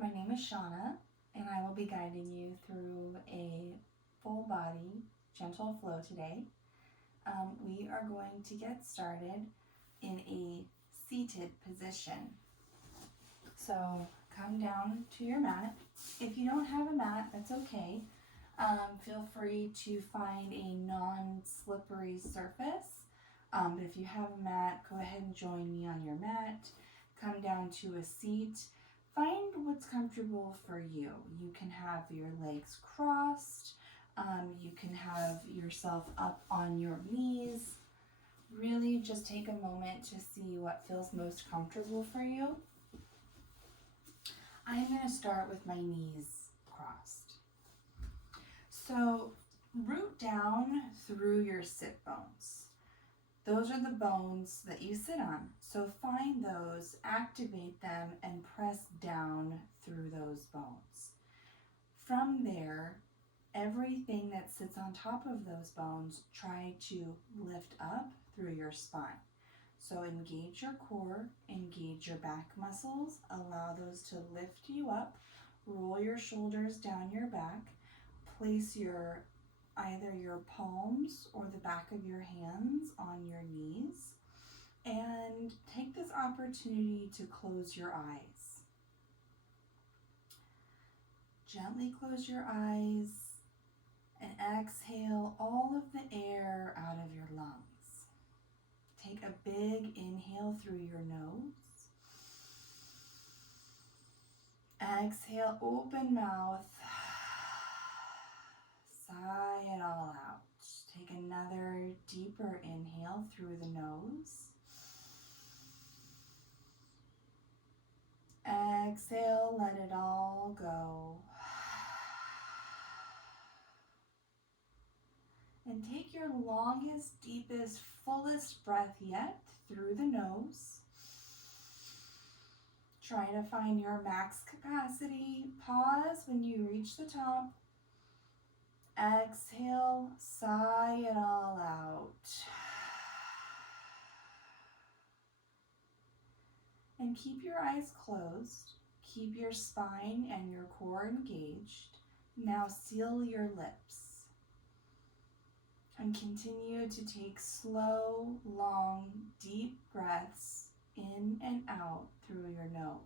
My name is Shauna, and I will be guiding you through a full body gentle flow today. We are going to get started in a seated position. So come down to your mat. If you don't have a mat, that's okay. Feel free to find a non-slippery surface. But if you have a mat, go ahead and join me on your mat. Come down to a seat. Find what's comfortable for you. You can have your legs crossed. You can have yourself up on your knees. Really just take a moment to see what feels most comfortable for you. I'm going to start with my knees crossed. So root down through your sit bones. Those are the bones that you sit on. So find those, activate them, and press down through those bones. From there, everything that sits on top of those bones, try to lift up through your spine. So engage your core, engage your back muscles, allow those to lift you up, roll your shoulders down your back, place either your palms or the back of your hands on your knees, and take this opportunity to close your eyes. Gently close your eyes and exhale all of the air out of your lungs. Take a big inhale through your nose. Exhale, open mouth. Sigh it all out. Take another deeper inhale through the nose. Exhale, let it all go. And take your longest, deepest, fullest breath yet through the nose. Try to find your max capacity. Pause when you reach the top. Exhale, sigh it all out. And keep your eyes closed. Keep your spine and your core engaged. Now seal your lips. And continue to take slow, long, deep breaths in and out through your nose.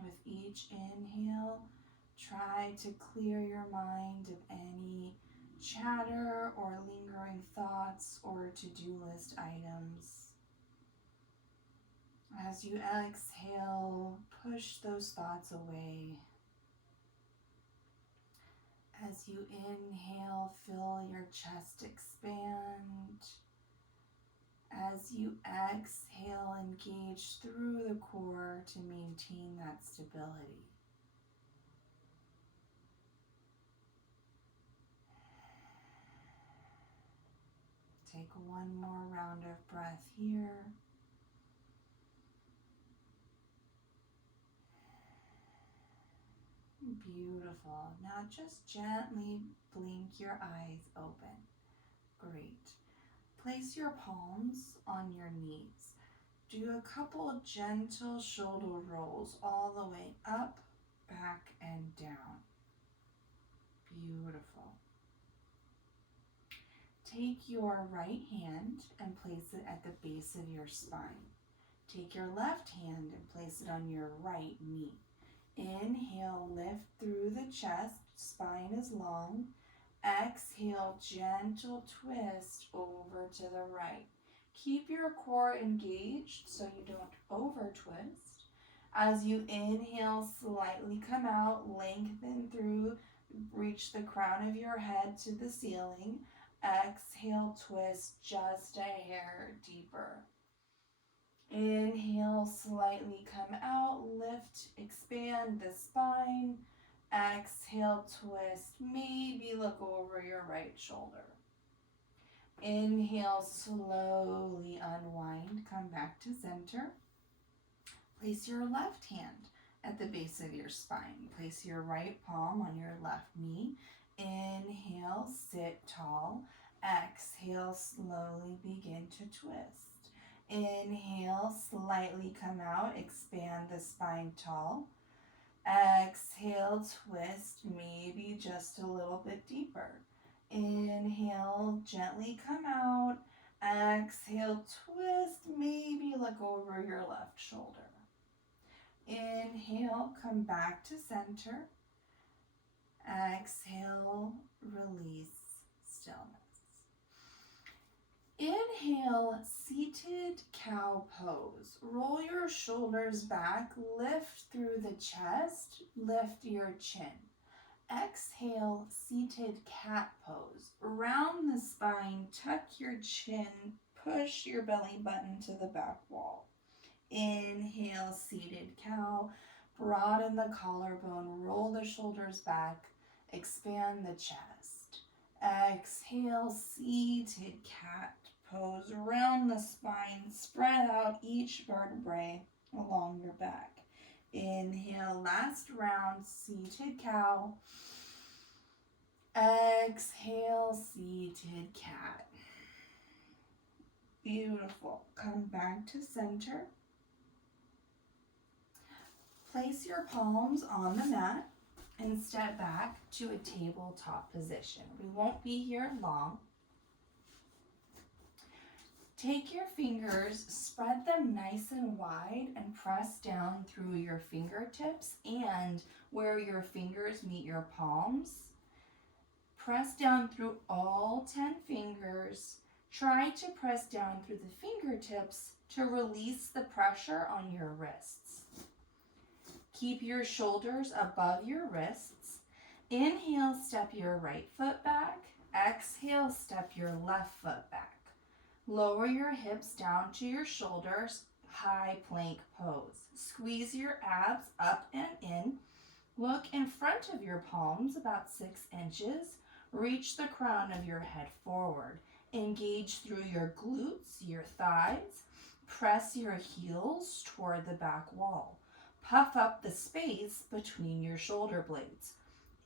With each inhale, try to clear your mind of any chatter or lingering thoughts or to-do list items. As you exhale, push those thoughts away. As you inhale, feel your chest expand. As you exhale, engage through the core to maintain that stability. Take one more round of breath here. Beautiful. Now just gently blink your eyes open. Great. Place your palms on your knees. Do a couple of gentle shoulder rolls all the way up, back, and down. Beautiful. Take your right hand and place it at the base of your spine. Take your left hand and place it on your right knee. Inhale, lift through the chest, spine is long. Exhale, gentle twist over to the right. Keep your core engaged so you don't over twist. As you inhale, slightly come out, lengthen through, reach the crown of your head to the ceiling. Exhale, twist just a hair deeper. Inhale, slightly come out, lift, expand the spine. Exhale, twist, maybe look over your right shoulder. Inhale, slowly unwind, come back to center. Place your left hand at the base of your spine. Place your right palm on your left knee. Inhale, sit tall. Exhale, slowly begin to twist. Inhale, slightly come out, expand the spine tall. Exhale, twist, maybe just a little bit deeper. Inhale, gently come out. Exhale, twist, maybe look over your left shoulder. Inhale, come back to center. Exhale, release, stillness. Inhale, seated cow pose. Roll your shoulders back, lift through the chest, lift your chin. Exhale, seated cat pose. Round the spine, tuck your chin, push your belly button to the back wall. Inhale, seated cow. Broaden the collarbone, roll the shoulders back, expand the chest. Exhale, seated cat pose. Round the spine, spread out each vertebrae along your back. Inhale, last round, seated cow. Exhale, seated cat. Beautiful. Come back to center. Place your palms on the mat and step back to a tabletop position. We won't be here long. Take your fingers, spread them nice and wide, and press down through your fingertips and where your fingers meet your palms. Press down through all 10 fingers. Try to press down through the fingertips to release the pressure on your wrists. Keep your shoulders above your wrists. Inhale, step your right foot back. Exhale, step your left foot back. Lower your hips down to your shoulders, high plank pose. Squeeze your abs up and in. Look in front of your palms about 6 inches. Reach the crown of your head forward. Engage through your glutes, your thighs. Press your heels toward the back wall. Puff up the space between your shoulder blades.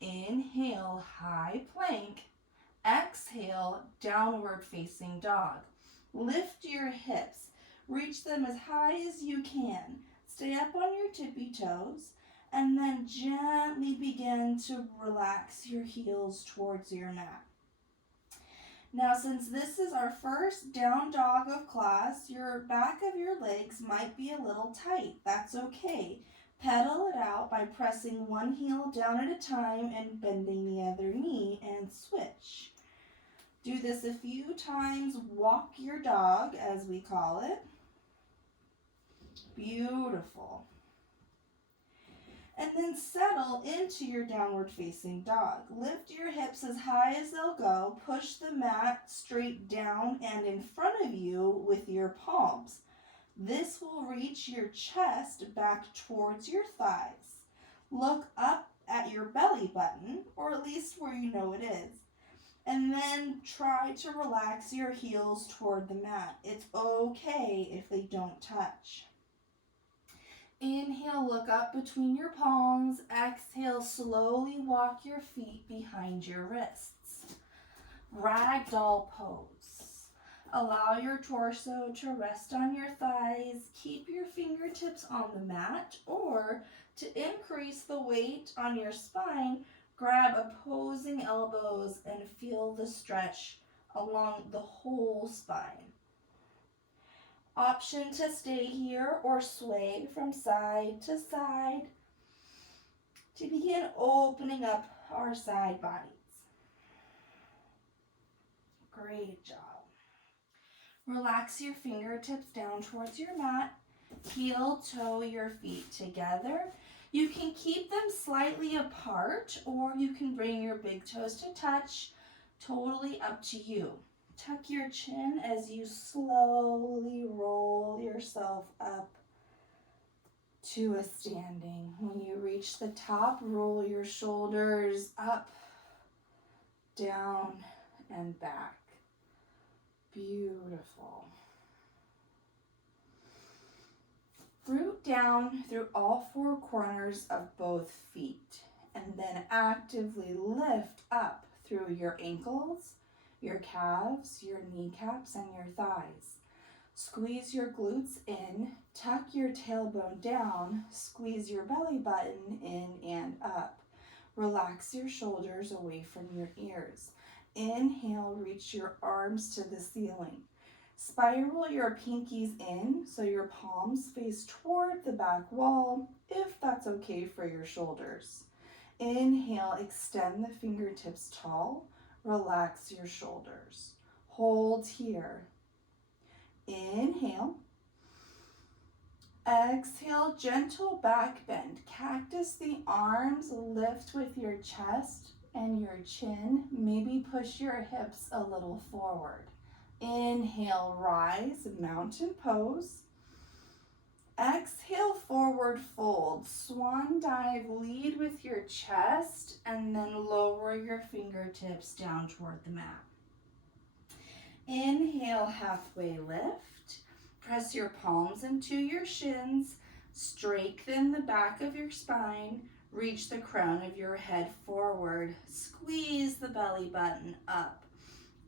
Inhale, high plank. Exhale, downward facing dog. Lift your hips. Reach them as high as you can. Stay up on your tippy toes and then gently begin to relax your heels towards your mat. Now, since this is our first down dog of class, your back of your legs might be a little tight. That's okay. Pedal it out by pressing one heel down at a time and bending the other knee and switch. Do this a few times. Walk your dog, as we call it. Beautiful. And then settle into your downward facing dog. Lift your hips as high as they'll go. Push the mat straight down and in front of you with your palms. This will reach your chest back towards your thighs. Look up at your belly button, or at least where you know it is. And then try to relax your heels toward the mat. It's okay if they don't touch. Inhale, look up between your palms. Exhale, slowly walk your feet behind your wrists. Ragdoll pose. Allow your torso to rest on your thighs. Keep your fingertips on the mat, or to increase the weight on your spine, grab opposing elbows and feel the stretch along the whole spine. Option to stay here or sway from side to side to begin opening up our side bodies. Great job. Relax your fingertips down towards your mat. Heel toe your feet together. You can keep them slightly apart, or you can bring your big toes to touch. Totally up to you. Tuck your chin as you slowly roll yourself up to a standing. When you reach the top, roll your shoulders up, down, and back. Beautiful. Root down through all four corners of both feet, and then actively lift up through your ankles, your calves, your kneecaps, and your thighs. Squeeze your glutes in, tuck your tailbone down, squeeze your belly button in and up. Relax your shoulders away from your ears. Inhale, reach your arms to the ceiling. Spiral your pinkies in so your palms face toward the back wall, if that's okay for your shoulders. Inhale, extend the fingertips tall. Relax your shoulders. Hold here. Inhale. Exhale, gentle back bend. Cactus the arms, lift with your chest and your chin. Maybe push your hips a little forward. Inhale, rise, mountain pose. Exhale, forward fold. Swan dive, lead with your chest and then lower your fingertips down toward the mat. Inhale, halfway lift. Press your palms into your shins. Straighten the back of your spine. Reach the crown of your head forward. Squeeze the belly button up.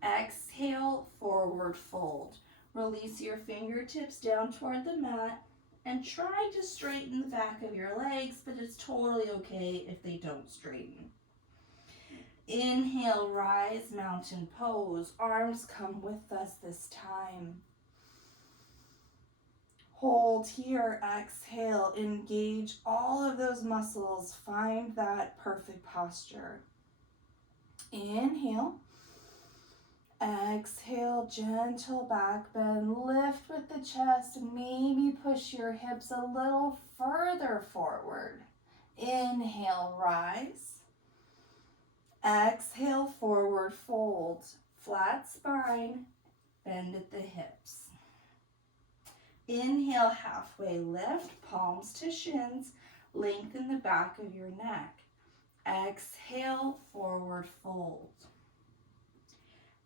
Exhale, forward fold. Release your fingertips down toward the mat and try to straighten the back of your legs, but it's totally okay if they don't straighten. Inhale, rise, mountain pose. Arms come with us this time. Hold here, exhale, engage all of those muscles. Find that perfect posture. Inhale. Exhale, gentle back bend. Lift with the chest. Maybe push your hips a little further forward. Inhale, rise. Exhale, forward fold. Flat spine, bend at the hips. Inhale, halfway lift, palms to shins. Lengthen the back of your neck. Exhale, forward fold.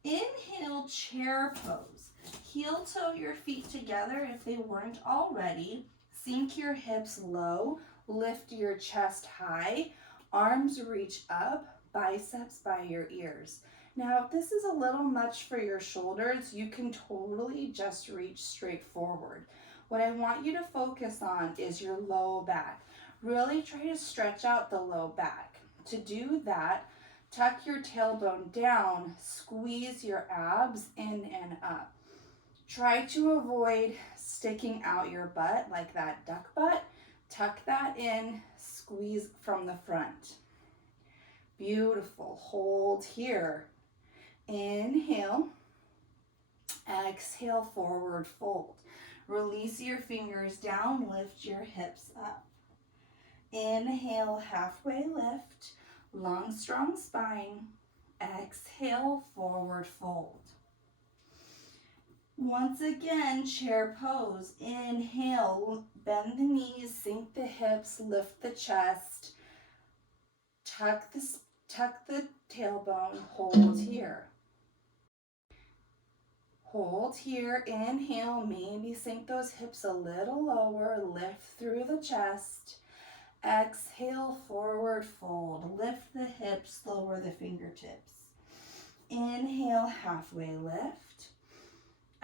Inhale, chair pose. Heel toe your feet together if they weren't already. Sink your hips low. Lift your chest high. Arms reach up. Biceps by your ears. Now, if this is a little much for your shoulders, you can totally just reach straight forward. What I want you to focus on is your low back. Really try to stretch out the low back. To do that, tuck your tailbone down, squeeze your abs in and up. Try to avoid sticking out your butt like that duck butt. Tuck that in, squeeze from the front. Beautiful. Hold here. Inhale. Exhale, forward fold. Release your fingers down, lift your hips up. Inhale, halfway lift. Long, strong spine. Exhale, forward fold. Once again, chair pose. Inhale, bend the knees, sink the hips, lift the chest. Tuck the tailbone, hold here. Hold here, inhale, maybe sink those hips a little lower, lift through the chest. Exhale, forward fold, lift the hips, lower the fingertips. Inhale, halfway lift.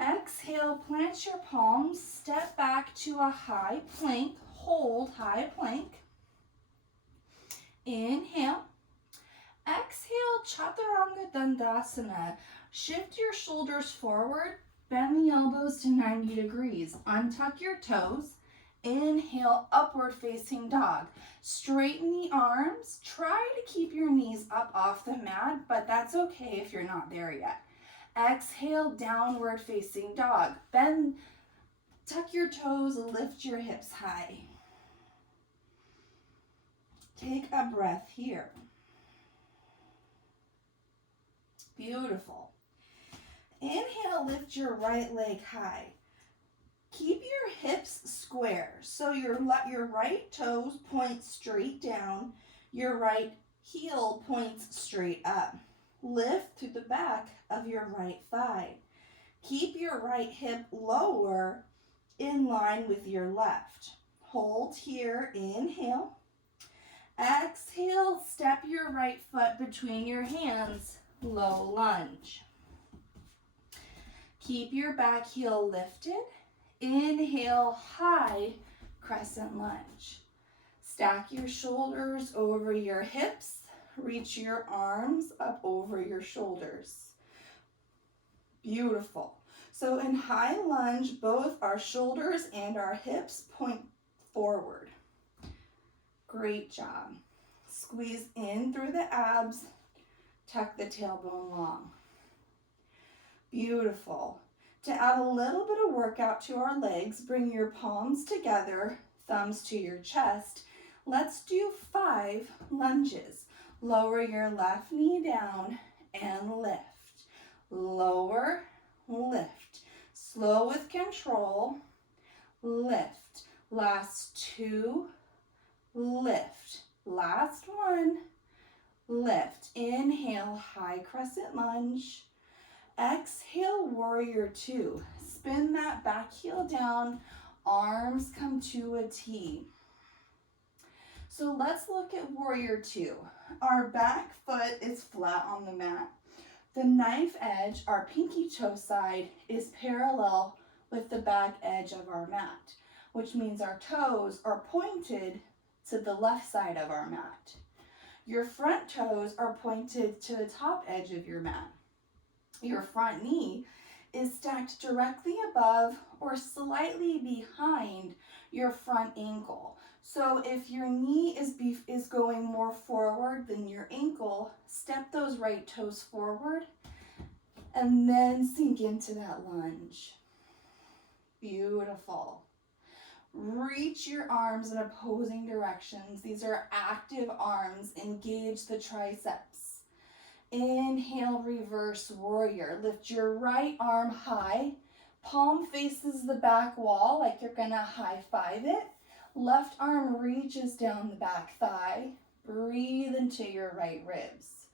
Exhale, plant your palms, step back to a high plank, hold high plank. Inhale. Exhale, Chaturanga Dandasana. Shift your shoulders forward, bend the elbows to 90 degrees. Untuck your toes. Inhale, upward facing dog. Straighten the arms. Try to keep your knees up off the mat, but that's okay if you're not there yet. Exhale, downward facing dog. Bend, tuck your toes, lift your hips high. Take a breath here. Beautiful. Inhale, lift your right leg high. Keep your hips square. So your right toes point straight down. Your right heel points straight up. Lift to the back of your right thigh. Keep your right hip lower in line with your left. hold here, inhale. Exhale, step your right foot between your hands, low lunge. Keep your back heel lifted. Inhale, high crescent lunge. Stack your shoulders over your hips. Reach your arms up over your shoulders. Beautiful. So in high lunge, both our shoulders and our hips point forward. Great job. Squeeze in through the abs. Tuck the tailbone long. Beautiful. To add a little bit of workout to our legs, bring your palms together, thumbs to your chest. Let's do 5 lunges. Lower your left knee down and lift. Lower, lift. Slow with control, lift. Last 2, lift. Last 1, lift. Inhale, high crescent lunge. Exhale, warrior 2. Spin that back heel down, arms come to a T. So let's look at warrior 2. Our back foot is flat on the mat. The knife edge, our pinky toe side, is parallel with the back edge of our mat, which means our toes are pointed to the left side of our mat. Your front toes are pointed to the top edge of your mat. Your front knee is stacked directly above or slightly behind your front ankle. So if your knee is going more forward than your ankle, step those right toes forward and then sink into that lunge. Beautiful. Reach your arms in opposing directions. These are active arms. Engage the triceps. Inhale, reverse warrior. Lift your right arm high. Palm faces the back wall like you're gonna high five it. Left arm reaches down the back thigh. Breathe into your right ribs.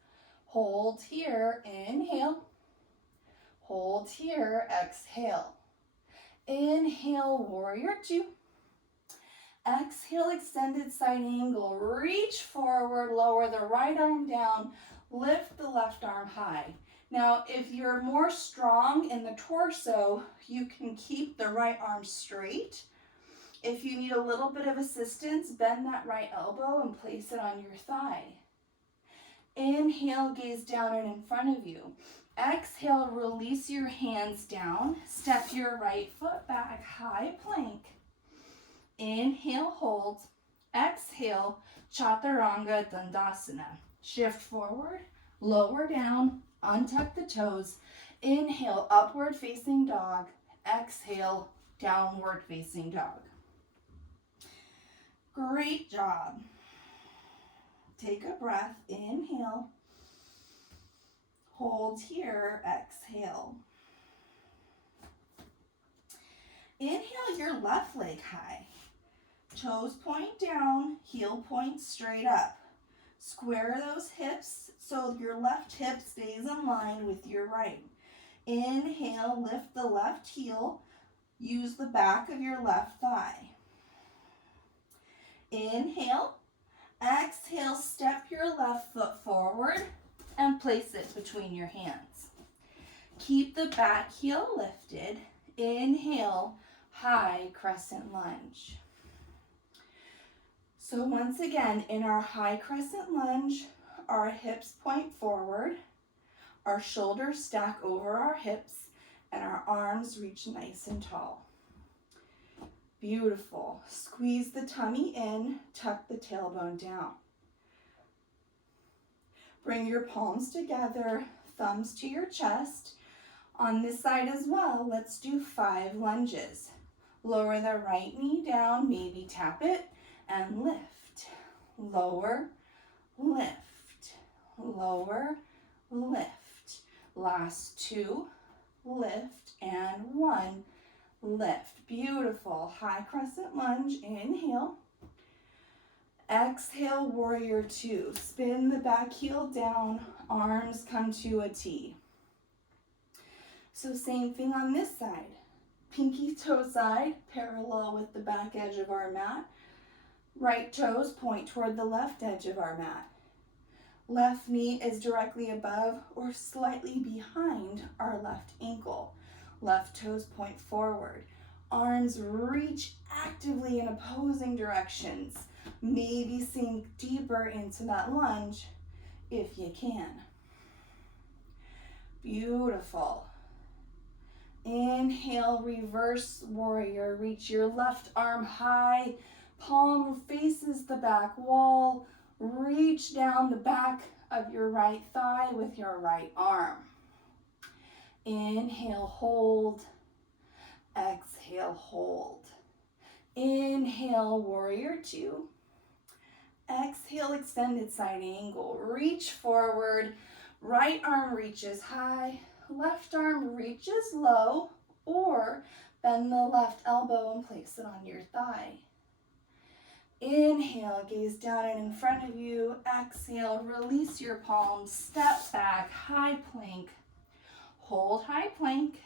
Hold here, inhale. Hold here, exhale. Inhale, warrior 2. Exhale, extended side angle. Reach forward, lower the right arm down. Lift the left arm high. Now, if you're more strong in the torso, you can keep the right arm straight. If you need a little bit of assistance, bend that right elbow and place it on your thigh. Inhale, gaze down and in front of you. Exhale, release your hands down. Step your right foot back, high plank. Inhale, hold. Exhale, Chaturanga Dandasana. Shift forward, lower down, untuck the toes. Inhale, upward facing dog. Exhale, downward facing dog. Great job. Take a breath, inhale. Hold here, exhale. Inhale your left leg high. Toes point down, heel point straight up. Square those hips so your left hip stays in line with your right. Inhale, lift the left heel. Use the back of your left thigh. Inhale. Exhale, step your left foot forward and place it between your hands. Keep the back heel lifted. Inhale, high crescent lunge. So once again, in our high crescent lunge, our hips point forward, our shoulders stack over our hips, and our arms reach nice and tall. Beautiful. Squeeze the tummy in, tuck the tailbone down. Bring your palms together, thumbs to your chest. On this side as well, let's do 5 lunges. Lower the right knee down, maybe tap it, and lift. Lower, lift. Lower, lift. Last 2, lift, and 1, lift. Beautiful. High crescent lunge, inhale. Exhale, warrior 2. Spin the back heel down, arms come to a T. So same thing on this side. Pinky toe side, parallel with the back edge of our mat. Right toes point toward the left edge of our mat. Left knee is directly above or slightly behind our left ankle. Left toes point forward. Arms reach actively in opposing directions. Maybe sink deeper into that lunge if you can. Beautiful. Inhale, reverse warrior. Reach your left arm high. Palm faces the back wall. Reach down the back of your right thigh with your right arm. Inhale, hold. Exhale, hold. Inhale, warrior two. Exhale, extended side angle. Reach forward. Right arm reaches high. Left arm reaches low. Or bend the left elbow and place it on your thigh. Inhale, gaze down and in front of you. Exhale, release your palms. Step back, high plank. Hold high plank.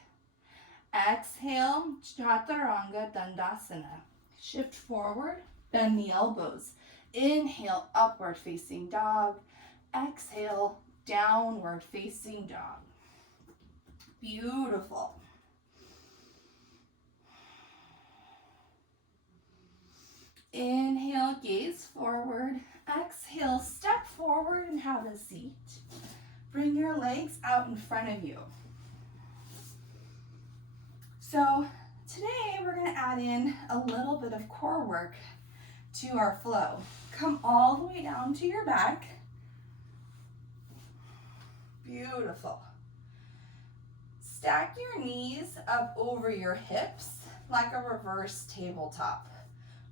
Exhale, Chaturanga Dandasana. Shift forward, bend the elbows. Inhale, upward facing dog. Exhale, downward facing dog. Beautiful. Inhale, gaze forward. Exhale, step forward and have a seat. Bring your legs out in front of you. So today we're going to add in a little bit of core work to our flow. Come all the way down to your back. Beautiful. Stack your knees up over your hips like a reverse tabletop.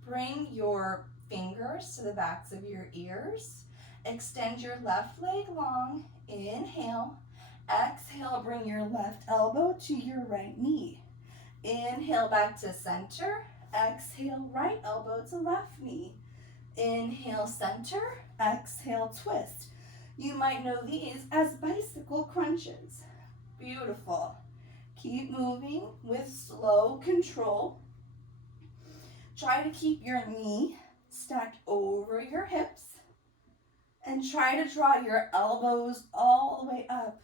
Bring your fingers to the backs of your ears. Extend your left leg long. Inhale. Exhale, bring your left elbow to your right knee. Inhale back to center. Exhale, right elbow to left knee. Inhale, center. Exhale, twist. You might know these as bicycle crunches. Beautiful. Keep moving with slow control. Try to keep your knee stacked over your hips and try to draw your elbows all the way up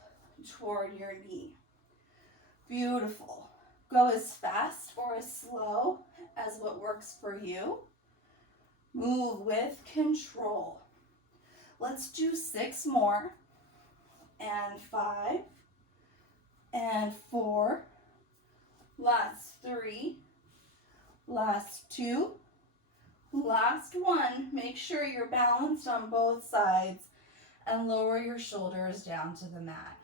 toward your knee. Beautiful. Go as fast or as slow as what works for you. Move with control. Let's do 6 more. And 5. And 4. Last 3. Last 2. Last 1. Make sure you're balanced on both sides and lower your shoulders down to the mat.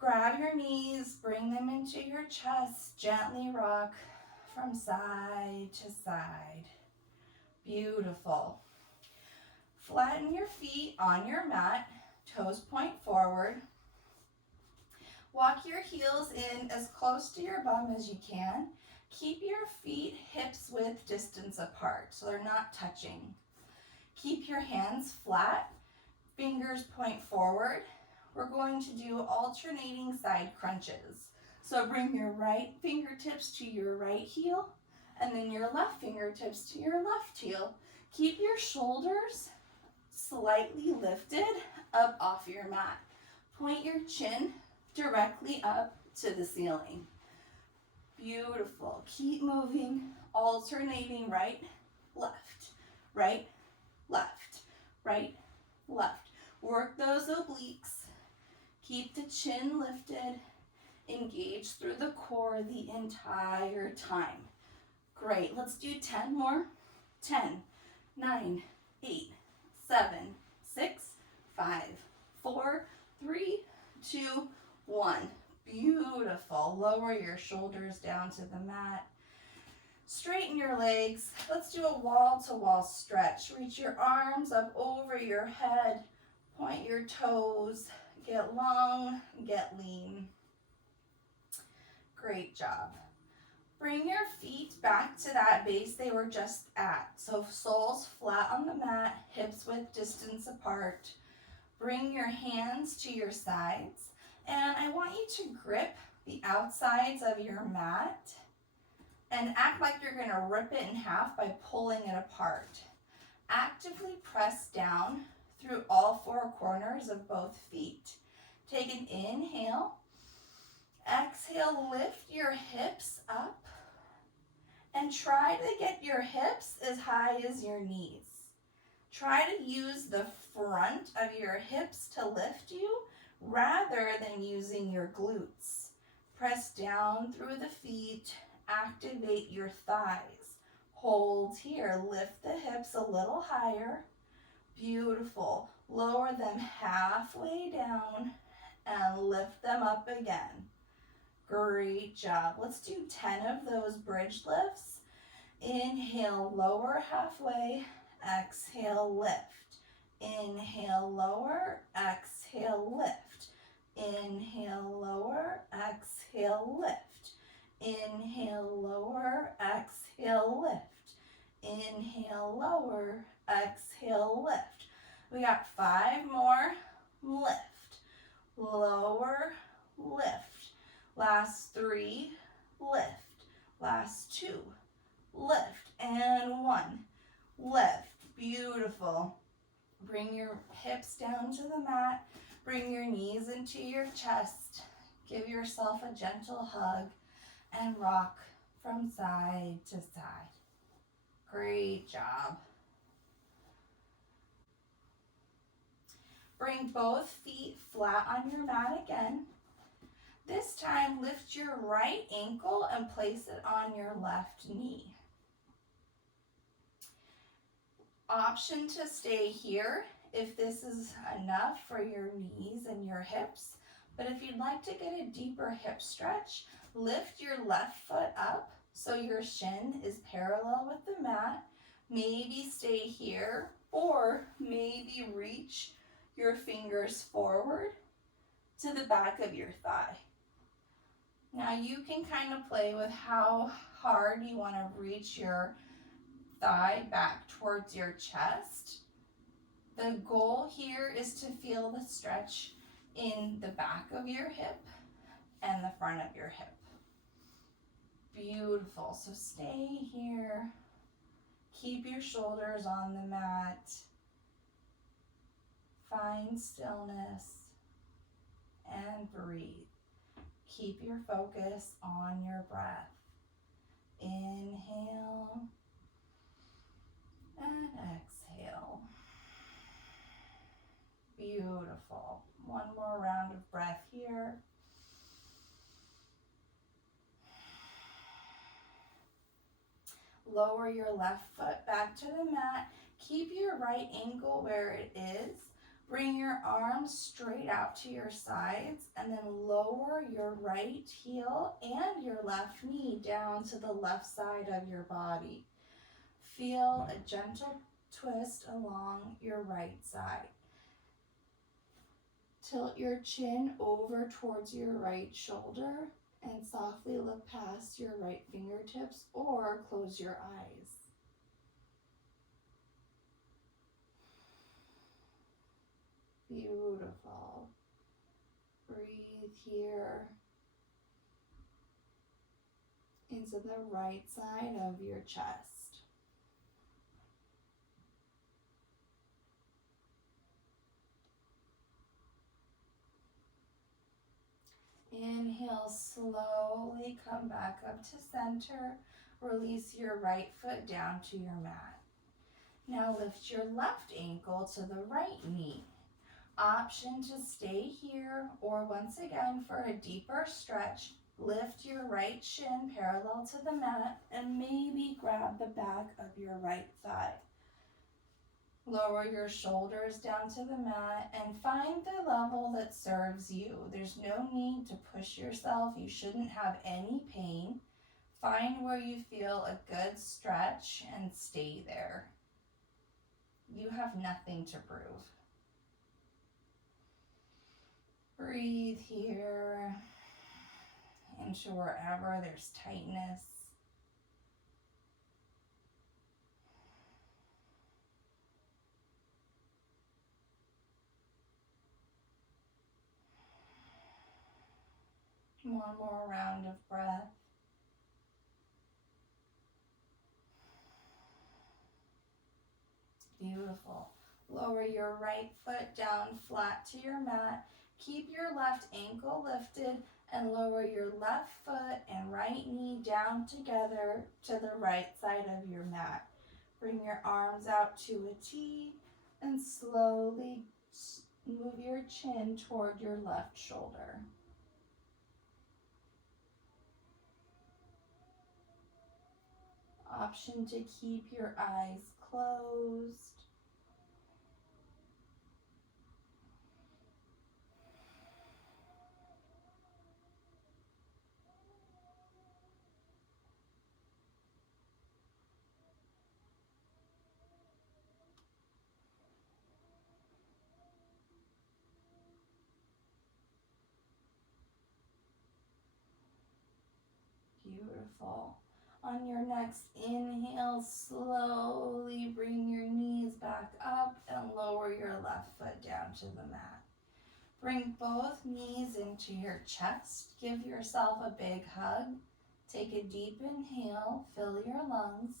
Grab your knees, bring them into your chest, gently rock from side to side. Beautiful. Flatten your feet on your mat, toes point forward. Walk your heels in as close to your bum as you can. Keep your feet hips width distance apart so they're not touching. Keep your hands flat, fingers point forward. We're going to do alternating side crunches. So bring your right fingertips to your right heel and then your left fingertips to your left heel. Keep your shoulders slightly lifted up off your mat. Point your chin directly up to the ceiling. Beautiful. Keep moving, alternating right, left, right, left, right, left. Work those obliques. Keep the chin lifted. Engage through the core the entire time. Great. Let's do 10 more. 10, 9, 8, 7, 6, 5, 4, 3, 2, 1. Beautiful. Lower your shoulders down to the mat. Straighten your legs. Let's do a wall-to-wall stretch. Reach your arms up over your head. Point your toes. Get long, get lean. Great job. Bring your feet back to that base they were just at. So soles flat on the mat, hips width distance apart. Bring your hands to your sides. And I want you to grip the outsides of your mat and act like you're going to rip it in half by pulling it apart. Actively press down through all four corners of both feet. Take an inhale. Exhale, lift your hips up and try to get your hips as high as your knees. Try to use the front of your hips to lift you rather than using your glutes. Press down through the feet, activate your thighs. Hold here, lift the hips a little higher. Beautiful. Lower them halfway down and lift them up again. Great job. Let's do 10 of those bridge lifts. Inhale, lower halfway. Exhale, lift. Inhale, lower. Exhale, lift. Inhale, lower. Exhale, lift. Inhale, lower. Exhale, lift. Inhale, lower. Exhale, lift. We got 5 more. Lift. Lower. Lift. Last 3, lift. Last 2, lift. And 1, lift. Beautiful. Bring your hips down to the mat. Bring your knees into your chest. Give yourself a gentle hug and rock from side to side. Great job. Bring both feet flat on your mat again. This time, lift your right ankle and place it on your left knee. Option to stay here if this is enough for your knees and your hips. But if you'd like to get a deeper hip stretch, lift your left foot up so your shin is parallel with the mat. Maybe stay here or maybe reach your fingers forward to the back of your thigh. Now you can kind of play with how hard you want to reach your thigh back towards your chest. The goal here is to feel the stretch in the back of your hip and the front of your hip. Beautiful. So stay here. Keep your shoulders on the mat. Find stillness and breathe. Keep your focus on your breath. Inhale and exhale. Beautiful. One more round of breath here. Lower your left foot back to the mat. Keep your right ankle where it is. Bring your arms straight out to your sides and then lower your right heel and your left knee down to the left side of your body. Feel a gentle twist along your right side. Tilt your chin over towards your right shoulder and softly look past your right fingertips or close your eyes. Beautiful. Breathe here into the right side of your chest. Inhale, slowly come back up to center. Release your right foot down to your mat. Now lift your left ankle to the right knee. Option to stay here, or once again for a deeper stretch, lift your right shin parallel to the mat and maybe grab the back of your right thigh. Lower your shoulders down to the mat and find the level that serves you. There's no need to push yourself. You shouldn't have any pain. Find where you feel a good stretch and stay there. You have nothing to prove. Breathe here into wherever there's tightness. One more round of breath. Beautiful. Lower your right foot down flat to your mat. Keep your left ankle lifted and lower your left foot and right knee down together to the right side of your mat. Bring your arms out to a T and slowly move your chin toward your left shoulder. Option to keep your eyes closed. Beautiful. On your next inhale, slowly bring your knees back up and lower your left foot down to the mat. Bring both knees into your chest. Give yourself a big hug. Take a deep inhale, fill your lungs.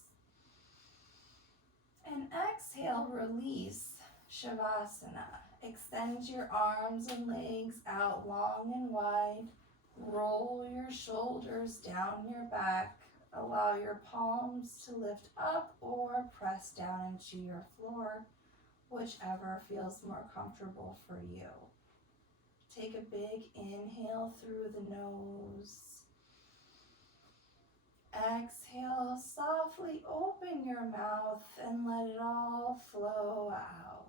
And exhale, release, Shavasana. Extend your arms and legs out long and wide. Roll your shoulders down your back. Allow your palms to lift up or press down into your floor, whichever feels more comfortable for you. Take a big inhale through the nose. Exhale, softly open your mouth and let it all flow out.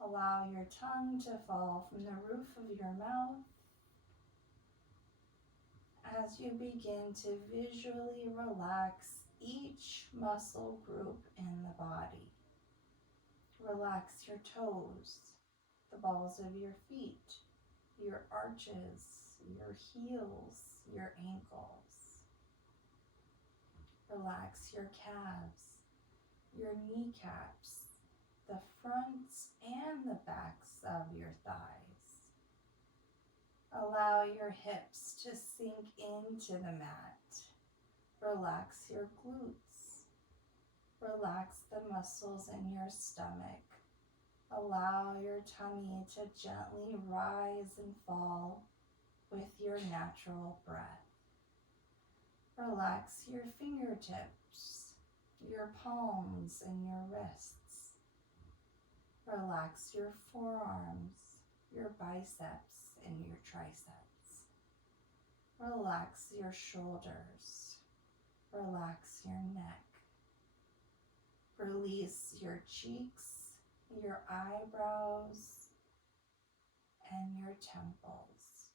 Allow your tongue to fall from the roof of your mouth as you begin to visually relax each muscle group in the body. Relax your toes, the balls of your feet, your arches, your heels, your ankles. Relax your calves, your kneecaps, the fronts and the backs of your thighs. Allow your hips to sink into the mat. Relax your glutes. Relax the muscles in your stomach. Allow your tummy to gently rise and fall with your natural breath. Relax your fingertips, your palms and your wrists. Relax your forearms, your biceps and your triceps. Relax your shoulders. Relax your neck. Release your cheeks, your eyebrows, and your temples.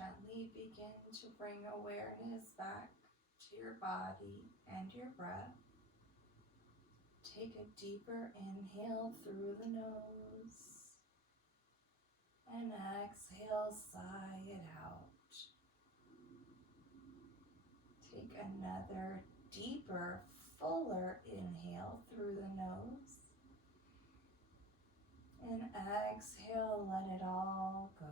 Gently begin to bring awareness back to your body and your breath. Take a deeper inhale through the nose and exhale, sigh it out. Take another deeper, fuller inhale through the nose And exhale, let it all go.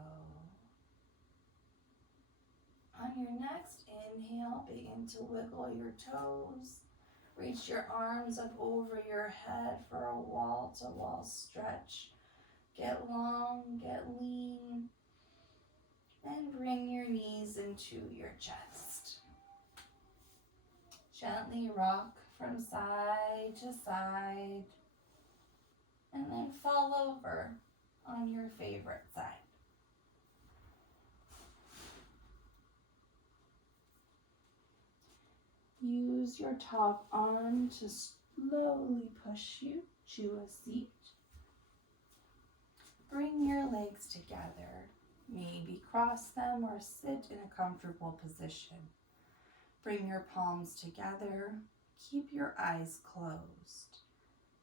On your next inhale, begin to wiggle your toes. Reach your arms up over your head for a wall-to-wall stretch. Get long, get lean, and bring your knees into your chest. Gently rock from side to side, and then fall over on your favorite side. Use your top arm to slowly push you to a seat. Bring your legs together. Maybe cross them or sit in a comfortable position. Bring your palms together. Keep your eyes closed.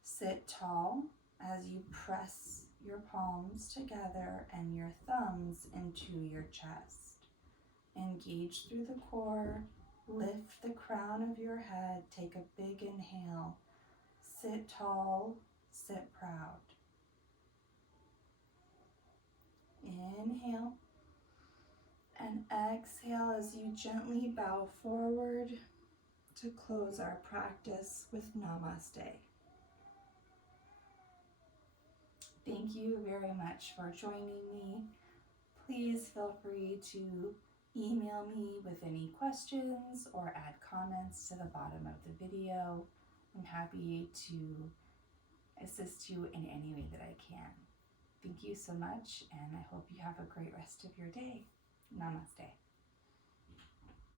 Sit tall as you press your palms together and your thumbs into your chest. Engage through the core. Lift the crown of your head. Take a big inhale. Sit tall. Sit proud. Inhale and exhale as you gently bow forward to close our practice with Namaste. Thank you very much for joining me. Please feel free to email me with any questions or add comments to the bottom of the video. I'm happy to assist you in any way that I can. Thank you so much, and I hope you have a great rest of your day. Namaste.